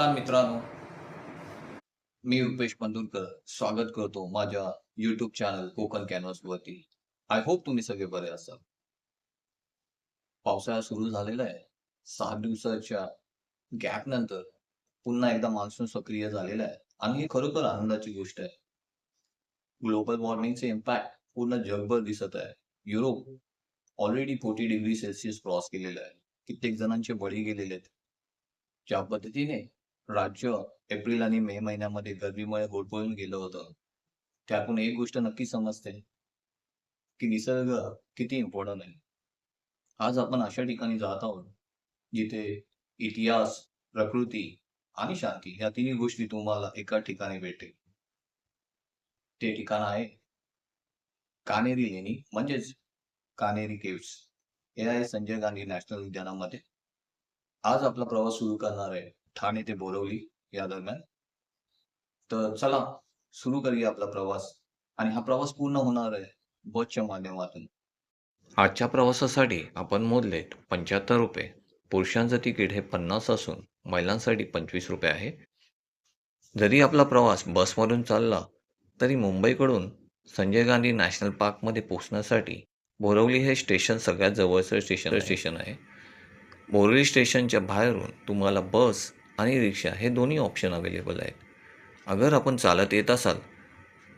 नमस्कार मित्रांनो, मी रुपेश पंधुरकर स्वागत करतो माझ्या YouTube चॅनल कोकण कॅनव्हास वरती. आय होप तुम्ही सगळे बरे असाल. पावसाळा सुरू झालेला आहे. 7 दिवसाच्या गॅप नंतर पुन्हा एकदा मान्सून सक्रिय झालेला आहे आणि ही खरोखर आनंदाची गोष्ट आहे. ग्लोबल वॉर्मिंगचे इम्पॅक्ट पूर्ण जगभर दिसत आहे. Europe already 40 degree Celsius cross केलेलं आहे. कित्येक जणांचे बळी गेलेले आहेत. ज्या पद्धतीने राज्य एप्रिल आणि मे महिन्यामध्ये गरमीमुळे होरपळून गेलं होतं, त्यातून एक गोष्ट नक्की समजते, की निसर्ग किती इम्पॉर्टंट आहे. आज आपण अशा ठिकाणी जात आहोत, जिथे इतिहास, प्रकृती आणि शांती या तिन्ही गोष्टी तुम्हाला एका ठिकाणी भेटेल. ते ठिकाण आहे कान्हेरी लेणी म्हणजेच कान्हेरी केव्हज. हे आहे संजय गांधी नॅशनल उद्यानामध्ये. आज आपला प्रवास सुरू करणार आहे ठाणे ते बोरिवली या दरम्यान. तर चला सुरू करूया आपला प्रवास आणि हा प्रवास पूर्ण होणार आहे बसच्या माध्यमातून. आजच्या प्रवासासाठी आपण मोजलेत ₹75. पुरुषांचं तिकीट हे 50 असून महिलांसाठी ₹25 आहे. जरी आपला प्रवास बसमधून चालला तरी मुंबईकडून संजय गांधी नॅशनल पार्कमध्ये पोहोचण्यासाठी बोरिवली हे स्टेशन सगळ्यात जवळचं स्टेशन आहे. बोरिवली स्टेशनच्या बाहेरून तुम्हाला बस आणि रिक्षा हे दोन्ही ऑप्शन अवेलेबल आहेत. अगर आपण चालत येत असाल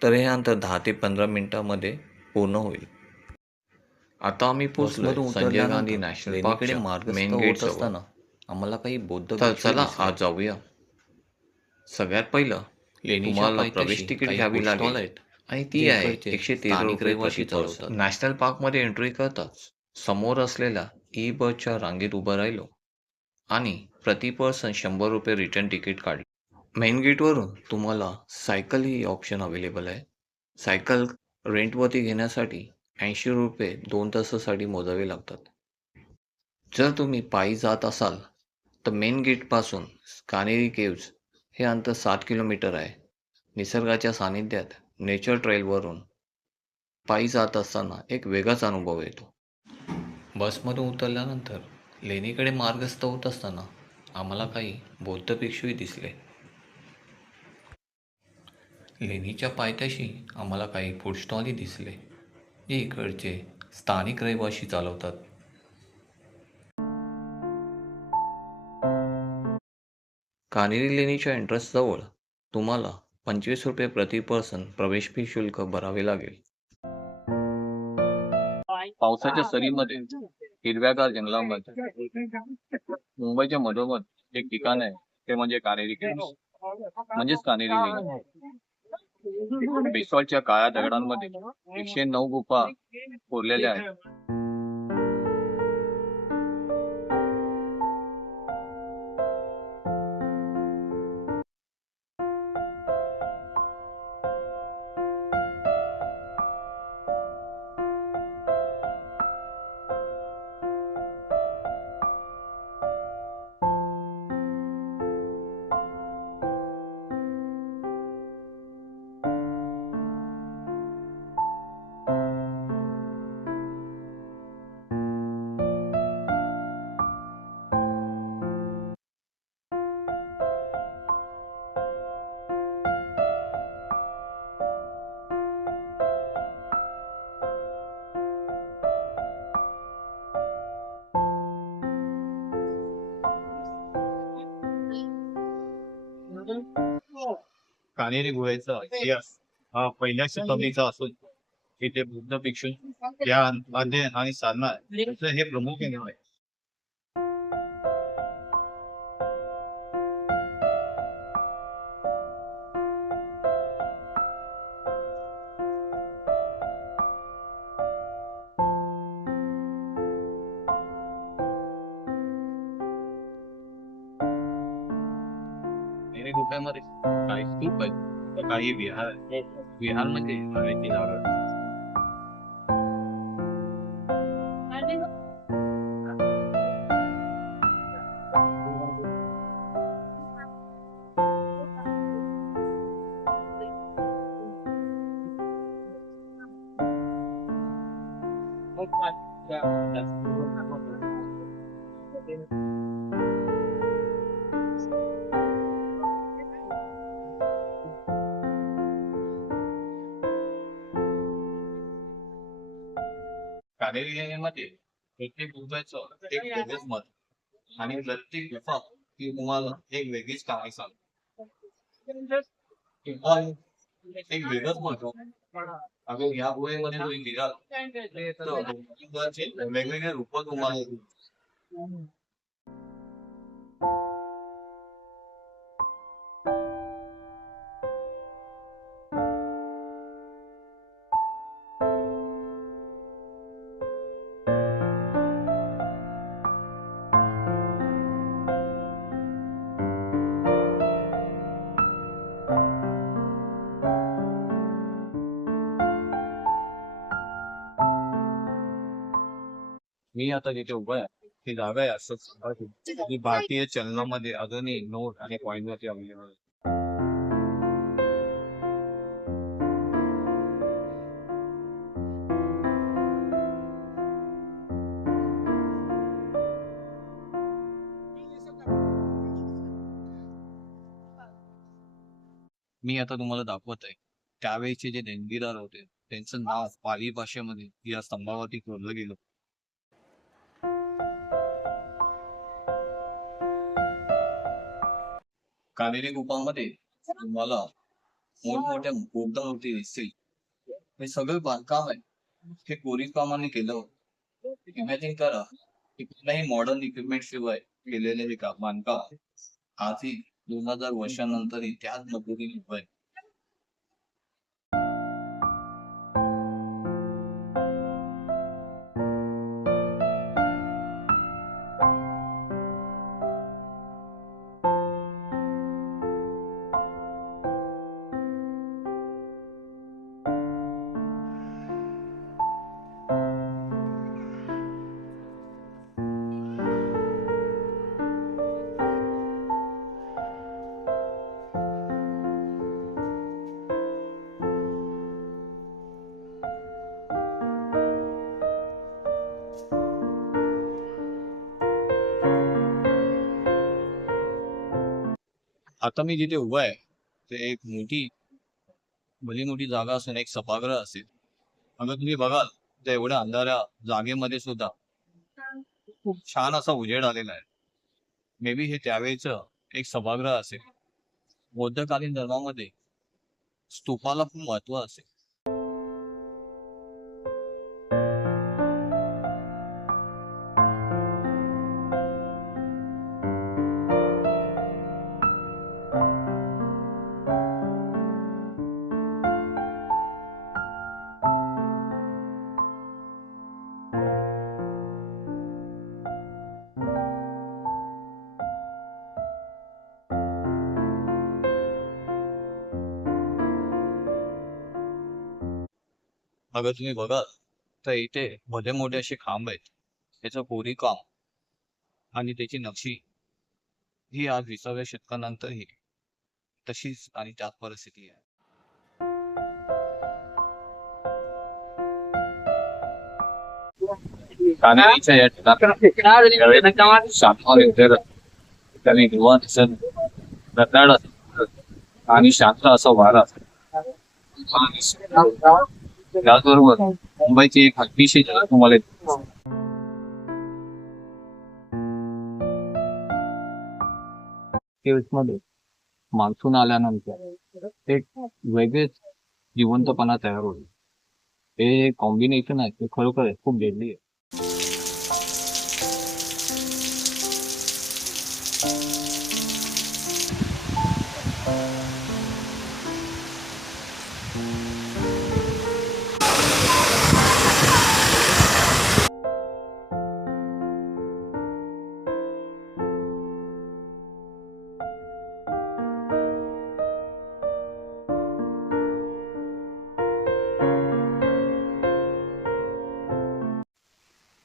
तर हे अंतर 10 ते 15 मिनिटांमध्ये पूर्ण होईल. आता आम्ही पोहोचलो संजय गांधी नॅशनल पार्कच्या मेन गेट असताना आम्हाला काही बौद्ध तर चला आज जाऊया. सगळ्यात पहिलं तुम्हाला प्रवेश तिकीट घ्यावी लागेल आणि ती आहे ₹113 प्रति पर्सन. नॅशनल पार्कमध्ये एंट्री करताच समोर असलेल्या ई बसच्या रांगेत उभं राहिलो आणि प्रति पर्सन ₹100 रिटर्न तिकीट काढले. मेन गेटवरून तुम्हाला सायकल ही ऑप्शन अवेलेबल आहे. सायकल रेंटवरती घेण्यासाठी ₹80 2 तासासाठी मोजावे लागतात. जर तुम्ही पायी जात असाल तर मेन गेटपासून कान्हेरी केव्ज हे अंतर 7 किलोमीटर आहे. निसर्गाच्या सानिध्यात नेचर ट्रेलवरून पायी जात असताना एक वेगळाच अनुभव येतो. बसमधून उतरल्यानंतर लेणीकडे मार्गस्थ होत असताना आम्हाला काही बौद्ध भिक्षूही दिसले. लेणीच्या पायथ्याशी आम्हाला काही फूड स्टॉलही दिसले, जे इकडचे स्थानिक रहिवासी चालवतात. कान्हेरी लेणीच्या एंट्रन्सजवळ तुम्हाला ₹25 प्रति पर्सन प्रवेश फी शुल्क भरावे लागेल. पावसाच्या सरीमध्ये हिरव्यागार जंगलामध्ये मुंबईच्या मधोमध एक ठिकाण आहे, ते म्हणजे कान्हेरी केव्ज म्हणजेच कान्हेरी लेणी. बेसॉल्टच्या काळ्या दगडांमध्ये 109 गुफा कोरलेल्या आहेत. कान्हेरी गुहेचा इतिहास हा पहिल्या शताब्दीचा असून इथे बुद्ध भिक्षू या अध्ययन आणि साधना हे प्रमुख केंद्र आहे. कान्हेरी गुफेमध्ये काही स्तूप आहेत तर काही विहार आहेत. विहार म्हणजे हवेची जागा. कानेरीमध्ये प्रत्येक गुफेचं एक वेगळंच मत आणि प्रत्येक गुफा ही तुम्हाला एक वेगळीच कहाणी सांगते. किंवा एक वेगळंच मत अगं या गुहेमध्ये तुम्ही गेलात तर बुद्धाचे वेगवेगळे रूप तुम्हाला येतील. मी आता जिथे उभा आहे ही जागा आहे असंच ही भारतीय चलनामध्ये अजूनही नोट आणि कॉइन वरती अवेलेबल आहे. मी आता तुम्हाला दाखवत आहे त्यावेळेचे जे देणगीदार होते त्यांचं नाव पाली भाषेमध्ये या स्तंभावरती कोरलं गेलं. कानेरी गुफांमध्ये तुम्हाला मोठमोठ्या बौद्ध मूर्ती दिसतील. हे सगळं बांधकाम आहे हे कोरीवकामाने केलं होतं. इमॅजिन करा की कुठल्याही मॉडर्न इक्विपमेंट शिवाय केलेले हे बांधकाम आजही 2000 वर्षांनंतरही त्याच पद्धतीने उभं आहे. आता मी जिथे उभा आहे ते एक भली मोठी जागा असून एक सभागृह असेल. अगं तुम्ही बघाल तर एवढ्या अंधाऱ्या जागेमध्ये सुद्धा खूप छान असा उजेड आलेला आहे. मे बी हे त्यावेळेचं एक सभागृह असेल. बौद्धकालीन धर्मामध्ये स्तूपाला खूप महत्व असेल. अगं तुम्ही बघाल तर इथे भले मोठे असे खांब आहेत. त्याचं कोरीवकाम आणि त्याची नक्षी ही आज 20व्या शतकानंतरही तशीच आणि त्याच परिस्थिती आहे. कानेरीच्या या ठिकाणी शांतपणे उभे राहून त्यांनी निवांत सण रताळ आणि शांत असा वारा आणि त्याचबरोबर मुंबईची एक अतिशय झलक तुम्हाला दिसेल. मध्ये मान्सून आल्यानंतर एक वेगळेच जिवंतपणा तयार होईल. हे कॉम्बिनेशन आहे ते खरोखर खूप डेडली आहे.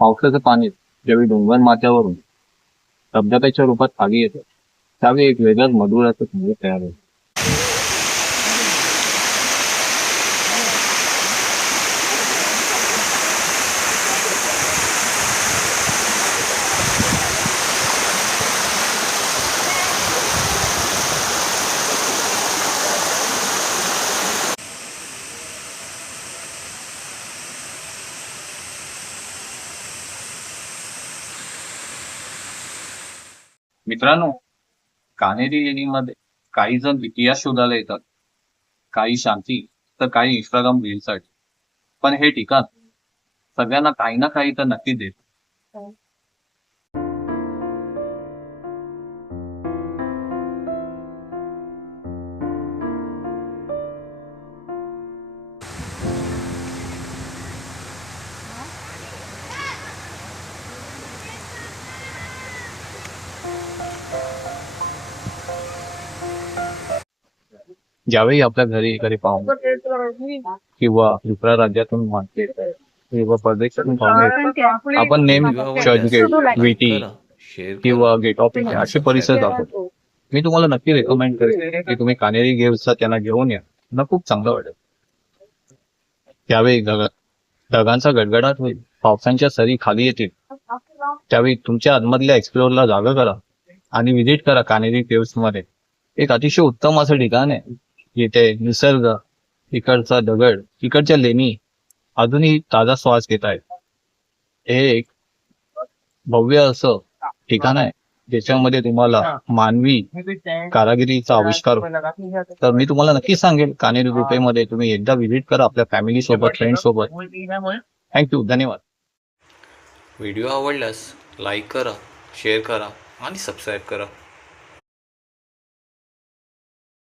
पावसाचं पाणी ज्यावेळी डोंगर माथ्यावरून धबधब्याच्या रूपात खाली येतं त्यावेळी एक वेगळंच मधुर असं संगीत तयार होतं. मित्रांनो, कान्हेरी लेणीमध्ये काही जण इतिहास शोधायला येतात, काही शांती, तर काही इंस्टाग्राम रीलसाठी. पण हे ठिकाण सगळ्यांना काही ना काही तर नक्की देत. ज्यावेळी आपल्या घरी एखादी पाहुणे किंवा दुसऱ्या राज्यातून माणसे येतात किंवा परदेशातून पाहुणे येतात, आपण नेहमी चर्चगेट, विटी किंवा गेट ऑफ इंडिया असे परिसर जातो. मी तुम्हाला नक्की रेकमेंड करेन की तुम्ही कान्हेरी गेव्सचा त्यांना घेऊन या. त्यांना खूप चांगलं वाटेल. त्यावेळी ढगांचा गडगडाट होईल, पावसांच्या सरी खाली येतील. त्यावेळी तुमच्या आतमधल्या एक्सप्लोअरला जागा करा आणि व्हिजिट करा कान्हेरी केव्स मध्ये. एक अतिशय उत्तम असं ठिकाण आहे जिथे निसर्ग, इकडचा दगड, इकडच्या लेणी अजूनही ताजा श्वास घेत आहेत. हे एक भव्य असं ठिकाण आहे ज्याच्यामध्ये तुम्हाला मानवी कारागिरीचा आविष्कार होतो. तर मी तुम्हाला नक्की सांगेन कान्हेरी गुफेमध्ये तुम्ही एकदा व्हिजिट करा आपल्या फॅमिली सोबत, फ्रेंड सोबत. थँक्यू, धन्यवाद. व्हिडिओ आवडल्यास लाईक करा, शेअर करा आणि सबस्क्राईब करा.